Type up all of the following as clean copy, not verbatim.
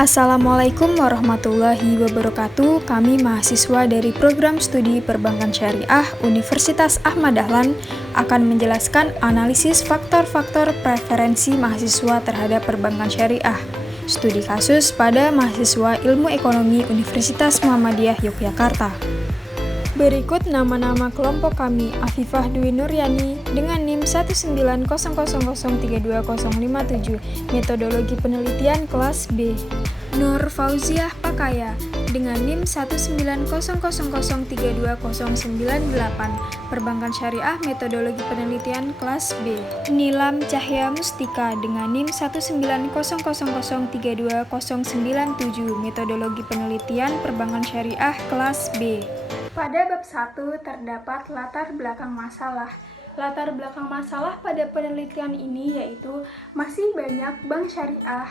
Assalamualaikum warahmatullahi wabarakatuh. Kami mahasiswa dari Program Studi Perbankan Syariah Universitas Ahmad Dahlan akan menjelaskan analisis faktor-faktor preferensi mahasiswa terhadap perbankan syariah. Studi kasus pada mahasiswa Ilmu Ekonomi Universitas Muhammadiyah Yogyakarta. Berikut nama-nama kelompok kami: Afifah Dwi Nuryani dengan NIM 19000320057, metodologi penelitian kelas B. Nur Fauziah Pakaya dengan NIM 19000320098, perbankan syariah metodologi penelitian kelas B. Nilam Cahya Mustika dengan NIM 19000320097, metodologi penelitian perbankan syariah kelas B. Pada bab 1 terdapat latar belakang masalah. Latar belakang masalah pada penelitian ini yaitu masih banyak bank syariah,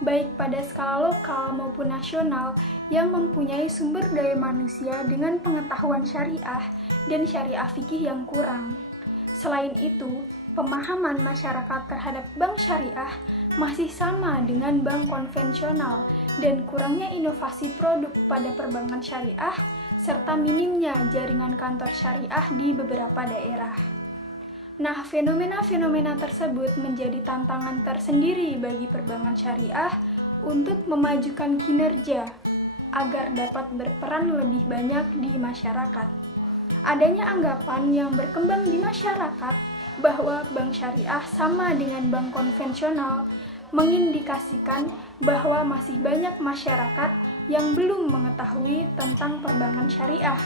baik pada skala lokal maupun nasional, yang mempunyai sumber daya manusia dengan pengetahuan syariah dan syariah fikih yang kurang. Selain itu, pemahaman masyarakat terhadap bank syariah masih sama dengan bank konvensional dan kurangnya inovasi produk pada perbankan syariah serta minimnya jaringan kantor syariah di beberapa daerah. Nah, fenomena-fenomena tersebut menjadi tantangan tersendiri bagi perbankan syariah untuk memajukan kinerja agar dapat berperan lebih banyak di masyarakat. Adanya anggapan yang berkembang di masyarakat bahwa bank syariah sama dengan bank konvensional mengindikasikan bahwa masih banyak masyarakat yang belum mengetahui tentang perbankan syariah.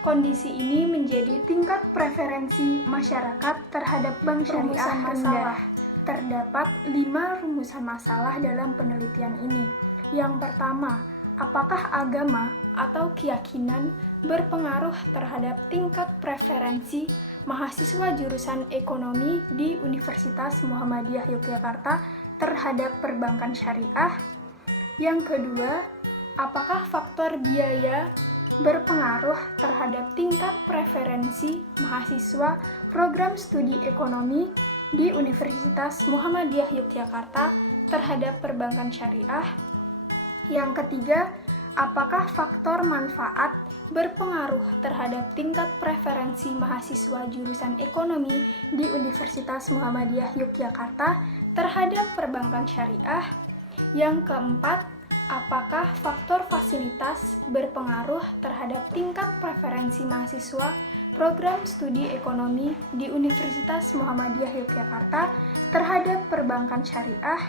Kondisi ini menjadi tingkat preferensi masyarakat terhadap bank syariah rendah. Terdapat 5 rumusan masalah dalam penelitian ini. Yang pertama, apakah agama atau keyakinan berpengaruh terhadap tingkat preferensi mahasiswa jurusan ekonomi di Universitas Muhammadiyah Yogyakarta terhadap perbankan syariah? Yang kedua, apakah faktor biaya berpengaruh terhadap tingkat preferensi mahasiswa program studi ekonomi di Universitas Muhammadiyah Yogyakarta terhadap perbankan syariah? Yang ketiga, apakah faktor manfaat berpengaruh terhadap tingkat preferensi mahasiswa jurusan ekonomi di Universitas Muhammadiyah Yogyakarta terhadap perbankan syariah? Yang keempat, apakah faktor fasilitas berpengaruh terhadap tingkat preferensi mahasiswa program studi ekonomi di Universitas Muhammadiyah Yogyakarta terhadap perbankan syariah?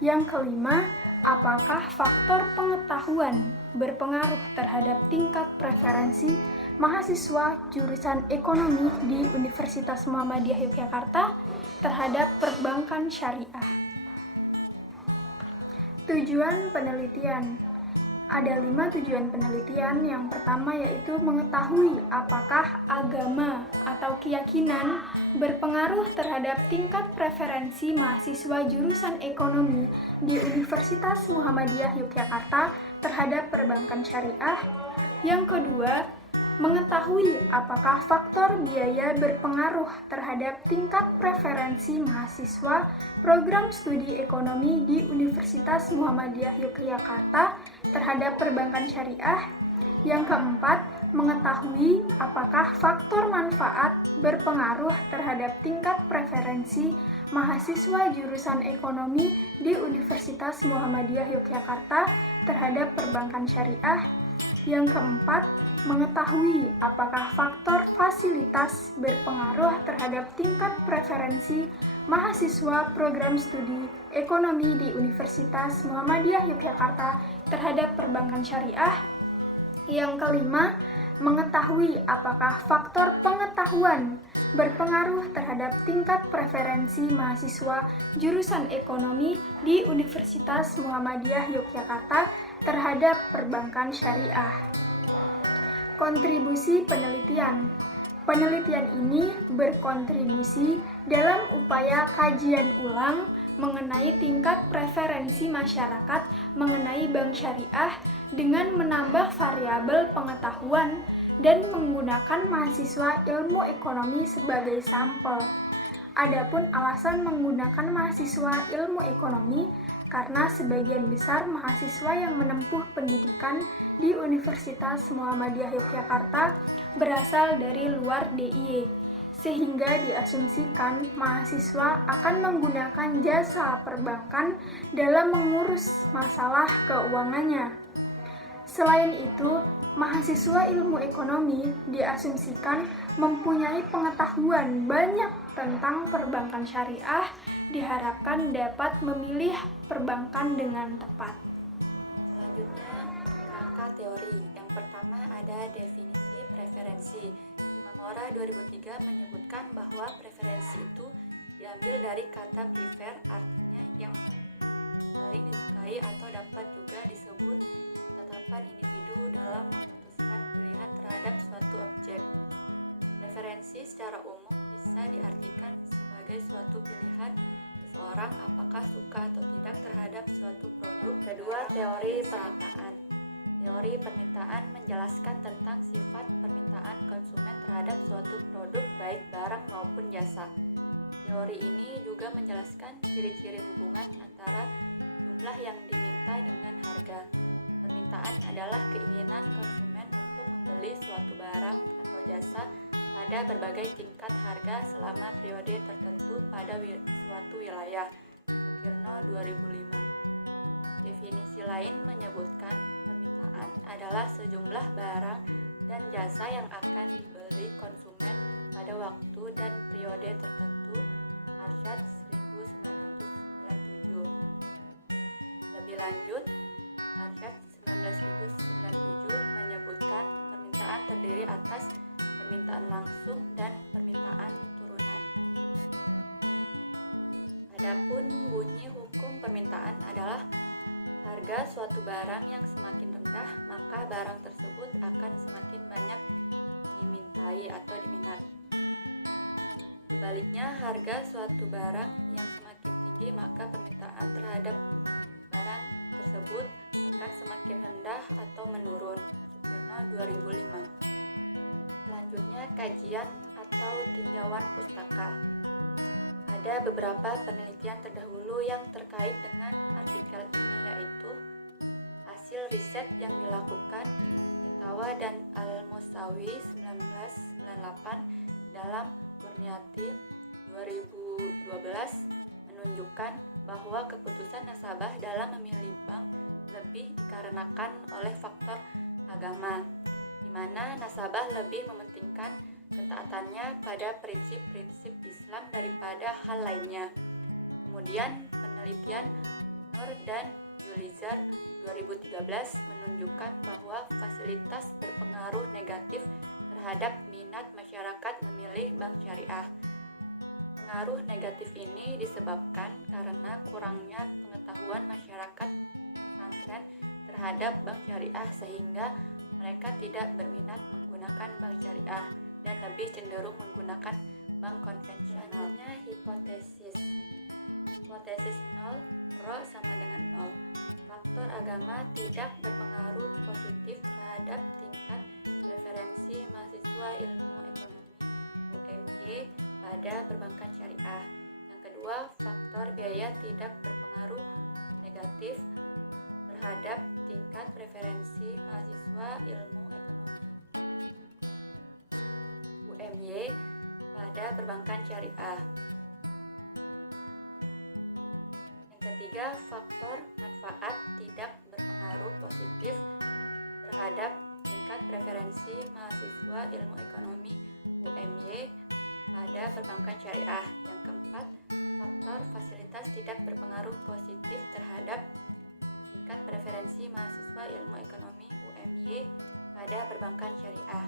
Yang kelima, apakah faktor pengetahuan berpengaruh terhadap tingkat preferensi mahasiswa jurusan ekonomi di Universitas Muhammadiyah Yogyakarta terhadap perbankan syariah? Tujuan penelitian. Ada 5 tujuan penelitian. Yang pertama yaitu mengetahui apakah agama atau keyakinan berpengaruh terhadap tingkat preferensi mahasiswa jurusan ekonomi di Universitas Muhammadiyah Yogyakarta terhadap perbankan syariah. Yang kedua, mengetahui apakah faktor biaya berpengaruh terhadap tingkat preferensi mahasiswa program studi ekonomi di Universitas Muhammadiyah Yogyakarta terhadap perbankan syariah. Yang keempat, mengetahui apakah faktor manfaat berpengaruh terhadap tingkat preferensi mahasiswa jurusan ekonomi di Universitas Muhammadiyah Yogyakarta terhadap perbankan syariah. Yang keempat, mengetahui apakah faktor fasilitas berpengaruh terhadap tingkat preferensi mahasiswa program studi ekonomi di Universitas Muhammadiyah Yogyakarta terhadap perbankan syariah. Yang kelima, mengetahui apakah faktor pengetahuan berpengaruh terhadap tingkat preferensi mahasiswa jurusan ekonomi di Universitas Muhammadiyah Yogyakarta terhadap perbankan syariah. Kontribusi penelitian. Penelitian ini berkontribusi dalam upaya kajian ulang mengenai tingkat preferensi masyarakat mengenai bank syariah dengan menambah variabel pengetahuan dan menggunakan mahasiswa ilmu ekonomi sebagai sampel. Adapun alasan menggunakan mahasiswa ilmu ekonomi karena sebagian besar mahasiswa yang menempuh pendidikan di Universitas Muhammadiyah Yogyakarta berasal dari luar DIY, sehingga diasumsikan mahasiswa akan menggunakan jasa perbankan dalam mengurus masalah keuangannya. Selain itu, mahasiswa ilmu ekonomi diasumsikan mempunyai pengetahuan banyak tentang perbankan syariah, diharapkan dapat memilih perbankan dengan tepat. Selanjutnya, kerangka teori. Yang pertama ada definisi preferensi. Imamora 2003 menyebutkan bahwa preferensi itu diambil dari kata prefer, artinya yang paling disukai atau dapat juga disebut ketetapan individu dalam memutuskan pilihan terhadap suatu objek. Preferensi secara umum bisa diartikan sebagai suatu pilihan seseorang apakah suka atau tidak terhadap suatu produk. Kedua, teori permintaan. Teori permintaan menjelaskan tentang sifat permintaan konsumen terhadap suatu produk baik barang maupun jasa. Teori ini juga menjelaskan ciri-ciri hubungan antara jumlah yang diminta dengan harga. Permintaan adalah keinginan konsumen untuk membeli suatu barang atau jasa pada berbagai tingkat harga selama periode tertentu pada suatu wilayah. Sukirno 2005. Definisi lain menyebutkan permintaan adalah sejumlah barang dan jasa yang akan dibeli konsumen pada waktu dan periode tertentu. Arsyad 1997. Lebih lanjut, Arsyad 1997 menyebutkan permintaan terdiri atas permintaan langsung dan permintaan turunan. Adapun bunyi hukum permintaan adalah harga suatu barang yang semakin rendah, maka barang tersebut akan semakin banyak dimintai atau diminat. Sebaliknya, harga suatu barang yang semakin tinggi, maka permintaan terhadap barang tersebut akan semakin rendah atau menurun. Sukirno 2005. Selanjutnya, kajian atau tinjauan pustaka. Ada beberapa penelitian terdahulu yang terkait dengan artikel ini, yaitu hasil riset yang dilakukan Metawa dan Al-Musawi 1998 dalam Kurniati 2012 menunjukkan bahwa keputusan nasabah dalam memilih bank lebih dikarenakan oleh faktor agama, di mana nasabah lebih mementingkan ketaatannya pada prinsip-prinsip Islam daripada hal lainnya. Kemudian penelitian Nur dan Yulizar 2013 menunjukkan bahwa fasilitas berpengaruh negatif terhadap minat masyarakat memilih bank syariah. Pengaruh negatif ini disebabkan karena kurangnya pengetahuan masyarakat pesantren terhadap bank syariah sehingga mereka tidak berminat menggunakan bank syariah dan lebih cenderung menggunakan bank konvensional. Selanjutnya, hipotesis. Hipotesis 0, Rho sama dengan 0. Faktor agama tidak berpengaruh positif terhadap tingkat preferensi mahasiswa ilmu ekonomi UMY pada perbankan syariah. Yang kedua, faktor biaya tidak berpengaruh negatif terhadap tingkat preferensi mahasiswa ilmu ekonomi UMY pada perbankan syariah. Yang ketiga, faktor manfaat tidak berpengaruh positif terhadap tingkat preferensi mahasiswa ilmu ekonomi UMY pada perbankan syariah. Yang keempat, faktor fasilitas tidak berpengaruh positif terhadap tingkat preferensi mahasiswa ilmu ekonomi UMY pada perbankan syariah.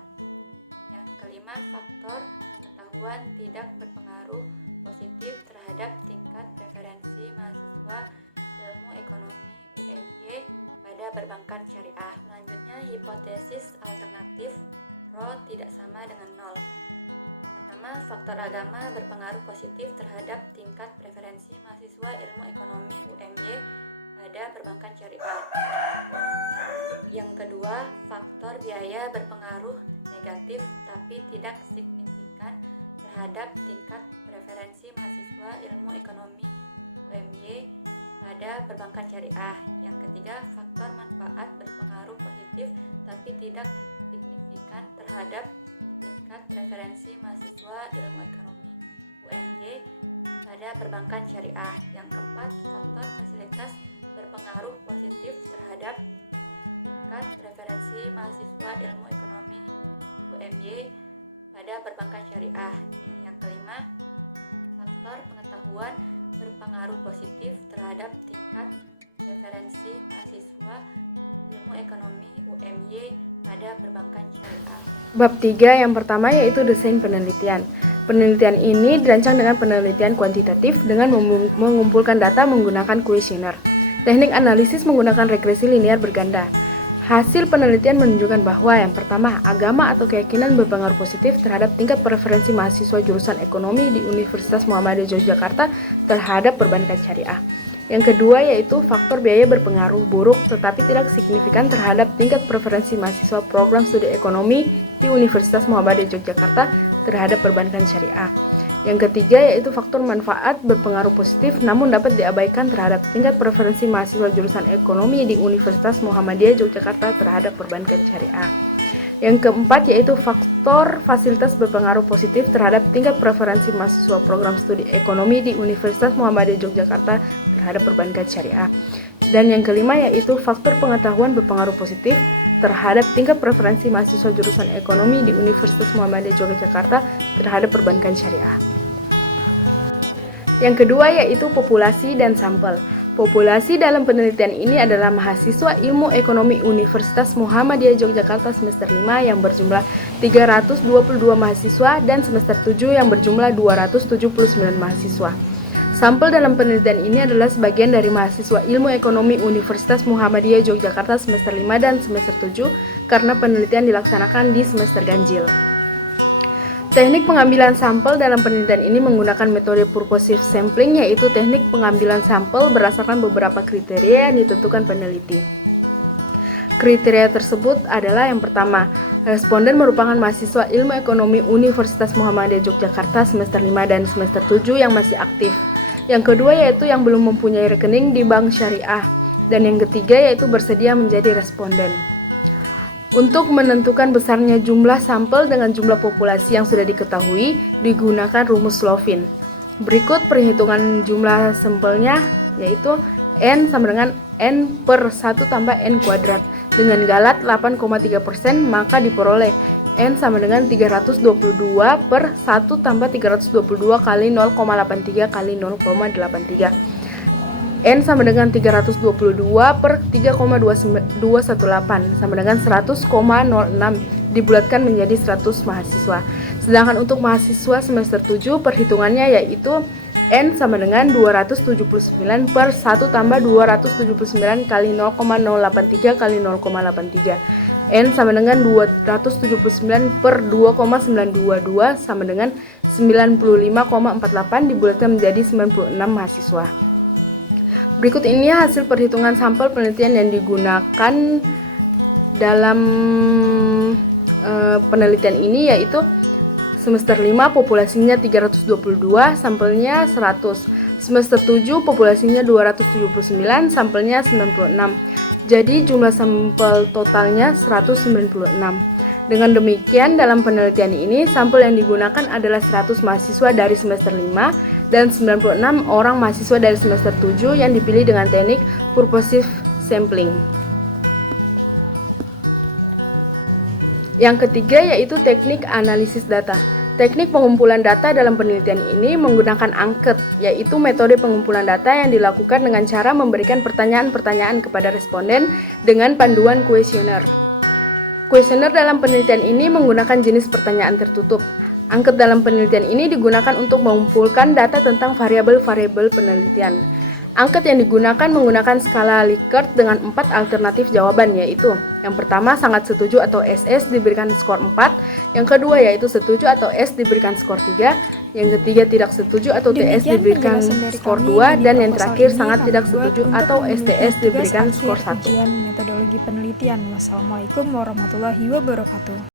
Yang kelima, faktor pengetahuan tidak berpengaruh positif terhadap tingkat preferensi mahasiswa ilmu ekonomi UMY pada perbankan syariah. Selanjutnya, hipotesis alternatif Rho tidak sama dengan 0. Pertama, faktor agama berpengaruh positif terhadap tingkat preferensi mahasiswa ilmu ekonomi UMY pada perbankan syariah. Yang kedua, faktor biaya berpengaruh negatif tapi tidak signifikan terhadap tingkat preferensi mahasiswa ilmu ekonomi UMY pada perbankan syariah. Yang ketiga, faktor manfaat berpengaruh positif tapi tidak signifikan terhadap tingkat preferensi mahasiswa ilmu ekonomi UMY pada perbankan syariah. Yang keempat, faktor fasilitas berpengaruh positif terhadap tingkat preferensi mahasiswa ilmu ekonomi UMY pada perbankan syariah. Yang kelima, faktor pengetahuan berpengaruh positif terhadap tingkat preferensi mahasiswa ilmu ekonomi UMY pada perbankan syariah. Bab 3 yang pertama yaitu desain penelitian. Penelitian ini dirancang dengan penelitian kuantitatif dengan mengumpulkan data menggunakan kuesioner. Teknik analisis menggunakan regresi linear berganda. Hasil penelitian menunjukkan bahwa yang pertama, agama atau keyakinan berpengaruh positif terhadap tingkat preferensi mahasiswa jurusan ekonomi di Universitas Muhammadiyah Yogyakarta terhadap perbankan syariah. Yang kedua yaitu faktor biaya berpengaruh buruk tetapi tidak signifikan terhadap tingkat preferensi mahasiswa program studi ekonomi di Universitas Muhammadiyah Yogyakarta terhadap perbankan syariah. Yang ketiga yaitu faktor manfaat berpengaruh positif namun dapat diabaikan terhadap tingkat preferensi mahasiswa jurusan ekonomi di Universitas Muhammadiyah Yogyakarta terhadap perbankan syariah. Yang keempat yaitu faktor fasilitas berpengaruh positif terhadap tingkat preferensi mahasiswa program studi ekonomi di Universitas Muhammadiyah Yogyakarta terhadap perbankan syariah. Dan yang kelima yaitu faktor pengetahuan berpengaruh positif terhadap tingkat preferensi mahasiswa jurusan ekonomi di Universitas Muhammadiyah Yogyakarta terhadap perbankan syariah. Yang kedua yaitu populasi dan sampel. Populasi dalam penelitian ini adalah mahasiswa ilmu ekonomi Universitas Muhammadiyah Yogyakarta semester 5 yang berjumlah 322 mahasiswa dan semester 7 yang berjumlah 279 mahasiswa. Sampel dalam penelitian ini adalah sebagian dari mahasiswa ilmu ekonomi Universitas Muhammadiyah Yogyakarta semester 5 dan semester 7 karena penelitian dilaksanakan di semester ganjil. Teknik pengambilan sampel dalam penelitian ini menggunakan metode purposive sampling yaitu teknik pengambilan sampel berdasarkan beberapa kriteria yang ditentukan peneliti. Kriteria tersebut adalah yang pertama, responden merupakan mahasiswa ilmu ekonomi Universitas Muhammadiyah Yogyakarta semester 5 dan semester 7 yang masih aktif. Yang kedua yaitu yang belum mempunyai rekening di bank syariah. Dan yang ketiga yaitu bersedia menjadi responden. Untuk menentukan besarnya jumlah sampel dengan jumlah populasi yang sudah diketahui, digunakan rumus Slovin. Berikut perhitungan jumlah sampelnya yaitu N sama dengan N per 1 tambah N kuadrat. Dengan galat 8,3% maka diperoleh N sama dengan 322 per 1 tambah 322 kali 0,83 kali 0,83. N sama dengan 322 per 3,218 sama dengan 100,06 dibulatkan menjadi 100 mahasiswa. Sedangkan untuk mahasiswa semester 7 perhitungannya yaitu N sama dengan 279 per 1 tambah 279 kali 0,083 kali 0,83. N sama dengan 279 per 2,922 sama dengan 95,48 dibulatkan menjadi 96 mahasiswa. Berikut ini hasil perhitungan sampel penelitian yang digunakan dalam penelitian ini yaitu semester 5 populasinya 322, sampelnya 100. Semester 7 populasinya 279, sampelnya 96. Jadi jumlah sampel totalnya 196. Dengan demikian dalam penelitian ini sampel yang digunakan adalah 100 mahasiswa dari semester 5 dan 96 orang mahasiswa dari semester 7 yang dipilih dengan teknik purposive sampling. Yang ketiga yaitu teknik analisis data. Teknik pengumpulan data dalam penelitian ini menggunakan angket, yaitu metode pengumpulan data yang dilakukan dengan cara memberikan pertanyaan-pertanyaan kepada responden dengan panduan kuesioner. Kuesioner dalam penelitian ini menggunakan jenis pertanyaan tertutup. Angket dalam penelitian ini digunakan untuk mengumpulkan data tentang variabel-variabel penelitian. Angket yang digunakan menggunakan skala Likert dengan 4 alternatif jawaban yaitu yang pertama sangat setuju atau SS diberikan skor 4, yang kedua yaitu setuju atau S diberikan skor 3, yang ketiga tidak setuju atau TS diberikan skor 2, dan yang terakhir sangat tidak setuju atau STS diberikan skor 1. Ujian metodologi penelitian. Wassalamualaikum warahmatullahi wabarakatuh.